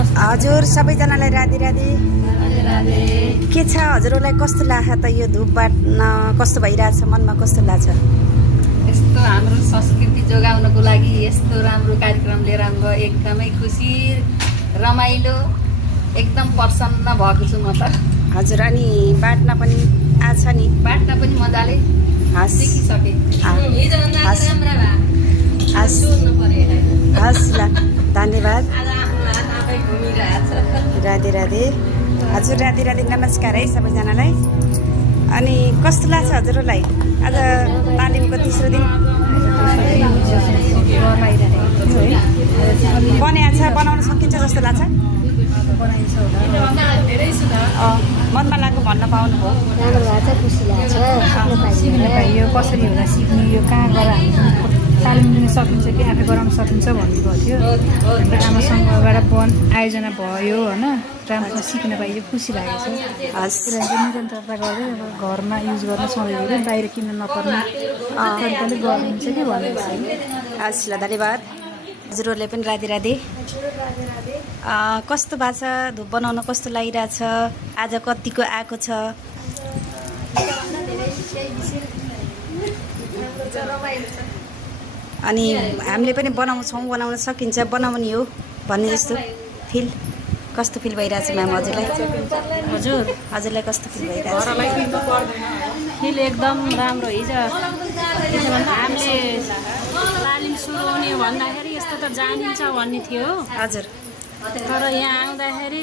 हजुर सबैजनालाई राधे राधे। के छ हजुरहरूलाई कस्तो लाग्छ त यो धूप बाट्न कस्तो भइरहेछ मनमा कस्तो लाग्छ? यस्तो हाम्रो संस्कृति जोगाउनको लागि यस्तो राम्रो कार्यक्रम लिएर आउनुभयो एकदमै खुसी रमाइलो एकदम प्रसन्न भएको छु म त। हजुर अनि बाट्न पनि आछ नि? बाट्न पनि मजाले सिकिसके। हस् ल धन्यवाद राधे राधे। हजुर राधे राधे नमस्कार है सबैजनालाई। अनि कस्तो लाग्छ हजुरहरूलाई आज तालिमको तेस्रो दिन? बनाएको छ बनाउन सकिन्छ जस्तो लाग्छ? मनमा लागेको भन्न पाउनुभयो? सिक्न पाइयो कसरी होला सिक्ने यो कहाँ गएर हामी तालिम लिन सकिन्छ कि आफै गराउन सकिन्छ भन्नुभएको थियो। हाम्रो आमासँगबाट आयोजना भयो होइन राम्रो सिक्न पाइयो खुसी लागेको छ। त्यसलाई चाहिँ निरन्तरता गर्दै अब घरमा युज गर्न सधैँभरि बाहिर किन्न नपर्ने तरिकाले गर्नुहुन्छ कि भनेको छ। हस् ल धन्यवाद। हजुरहरूले पनि राधे राधे। कस्तो भएको छ धुप बनाउन कस्तो लागिरहेछ? आज कतिको आएको छ? अनि हामीले पनि बनाउँछौँ बनाउन सकिन्छ बनाउने हो भन्ने जस्तो फिल कस्तो फिल भइरहेछ म्याम हजुरलाई? हजुरलाई कस्तो फिल भइरहेछ? फिल एकदम राम्रो। हिजोभन्दा हामीले तालिम सुरु हुने भन्दाखेरि यस्तो त जानिन्छ भन्ने थियो हजुर, तर यहाँ आउँदाखेरि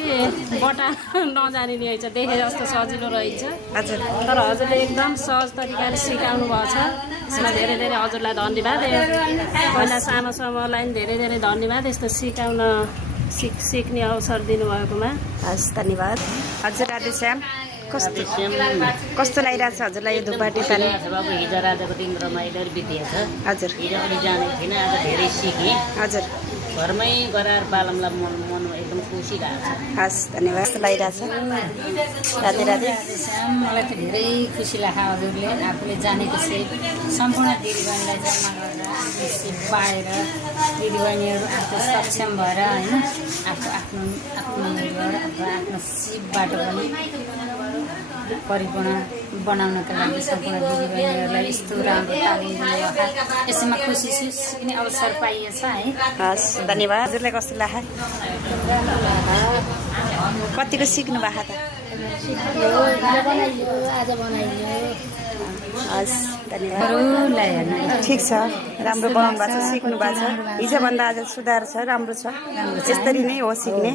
बटा नजानिने रहेछ देखे जस्तो सजिलो रहेछ हजुर। तर हजुरले एकदम सहज तरिकाले सिकाउनु भएको छ यसमा धेरै धेरै हजुरलाई धन्यवाद। पहिला सानो समूहलाई पनि धेरै धेरै धन्यवाद यस्तो सिकाउन सिक्ने अवसर दिनुभएकोमा। हस् धन्यवाद। हजुर राधे श्याम कस्तो लागिरहेछ हजुरलाई यो धुपबाटी तालिम? बाबु हिजो आजको दिन रमाइलो बितेको छ। हजुर हिजो पनि जानेको थिइनँ आज धेरै सिकेँ। हजुर घरमै गराएर बालमलाई मन एकदम खुसी लागेको छ। हस् धन्यवाद। कस्तो लागिरहेछ? राधे राधे। मलाई त धेरै खुसी लाग्छ हजुरले आफूले जानेको सिप सम्पूर्ण दिदीबहिनीलाई जम्मा गरेर आफ्नो सिप पाएर दिदीबहिनीहरू आफू सक्षम भएर होइन आफ्नो सिपबाट पनि परिपूर्ण बनाउनका लागि सम्पूर्ण दिदीबहिनीहरूलाई यस्तो राम्रो तालिम दिनुभयो। यसैमा खुसी छु सिक्ने अवसर पाइएछ है। हस् धन्यवाद। हजुरलाई कस्तो लाग्छ? कतिको सिक्नु भएको त? आज बनाइयो हस् धन्यवाद। ठिक छ राम्रो बनाउनु भएको छ सिक्नु भएको छ। हिजोभन्दा आज सुधार छ राम्रो छ। यसरी नै हो सिक्ने।